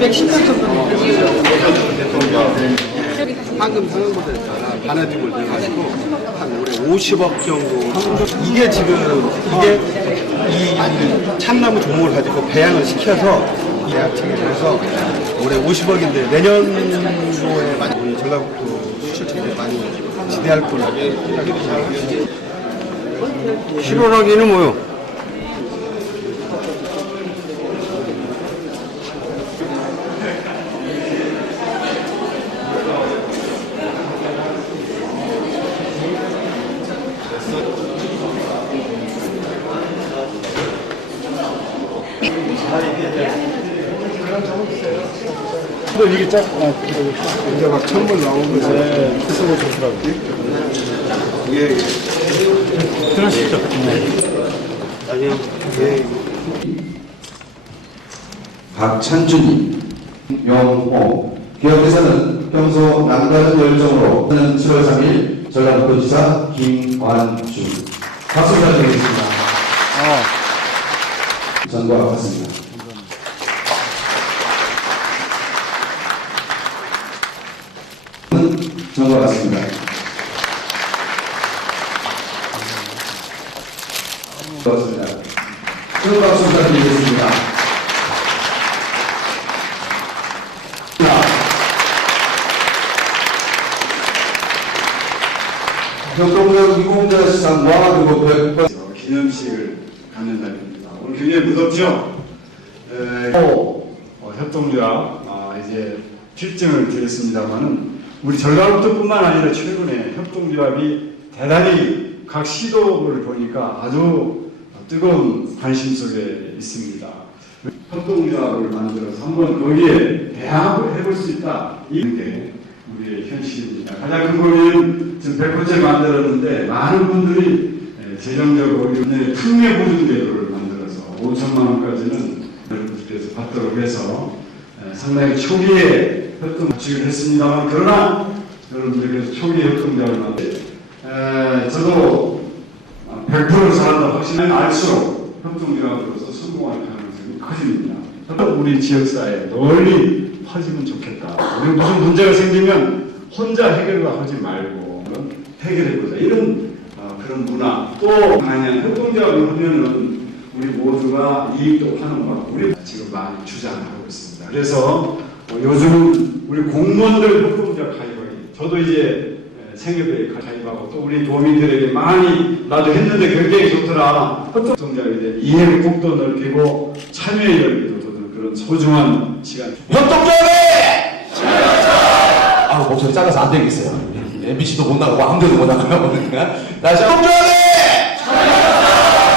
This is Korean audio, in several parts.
210만 정도 황금 상용모델에다가 바나dim을 넣어가지고 한 올해 50억 정도. 이게 지금 이게 이 참나무 종목을 가지고 배양을 시켜서 이 야채에 그래서 올해 50억인데 내년도에 많이 우리 전라북도 수출책에 많이 기대할 걸로 하기도 잘. 7월하기는 뭐요? 또 이게 짝, 아, 이제 막 천물 네, 쓰고 좋더라고요. 예, 예. 들으시죠? 아니요. 예. 박찬준님, 영호. 기업에서는 평소 남다른 열정으로 하는 7월 3일 전라북도지사 김완주. 박수 부탁드리겠습니다. 전과 같습니다. 전과 같습니다. 고맙습니다. 큰 박수 부탁드리겠습니다. 경동역 유공자 시상과 그리고 백 기념식을 갖는 날입니다. 오늘 굉장히 무덥죠? 에, 또 어, 협동조합 아, 이제 필증을 드렸습니다만은 우리 전라북도뿐만 아니라 최근에 협동조합이 대단히 각 시도를 보니까 아주 뜨거운 관심 속에 있습니다. 협동조합을 만들어서 한번 거기에 대항을 해볼 수 있다. 이게 우리의 현실입니다. 가장 큰 고민은 지금 100% 만들었는데 많은 분들이 에, 재정적으로 이번에 특례 보증제도를 만들어서 5천만 원까지는 여러분들께서 받도록 해서 에, 상당히 초기에 협동 구축을 했습니다만 그러나 여러분들께서 초기에 만들 에, 저도 100% 잘한다 확신을 알수록 협동조합으로서 성공할 가능성이 커집니다. 우리 지역사회에 널리 퍼지면 좋겠다. 우리 무슨 문제가 생기면 혼자 해결을 하지 말고 해결해보자. 이런 어, 그런 문화. 또 만약 협동조합을 하면은 우리 모두가 이익도 하는 것 같고 우리 지금 많이 주장하고 있습니다. 그래서 어, 요즘 우리 공무원들 협동조합 가입하기 저도 이제 에, 생협에 가입하고 또 우리 도민들에게 많이 나도 했는데 굉장히 좋더라. 협동조합에 대한 이해폭도 넓히고 참여의 넓이도 저는 그런 소중한 시간. 협동조합에! 아 목소리 작아서 안 되겠어요. MBC도 못 나가고 아무데도 못 나가요. 다시 협동조합에!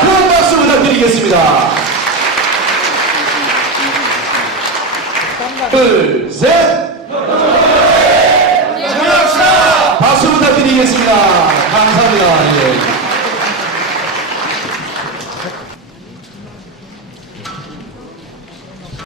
큰 박수 부탁드리겠습니다. 둘, 셋! 박수 부탁드리겠습니다. 감사합니다. 예.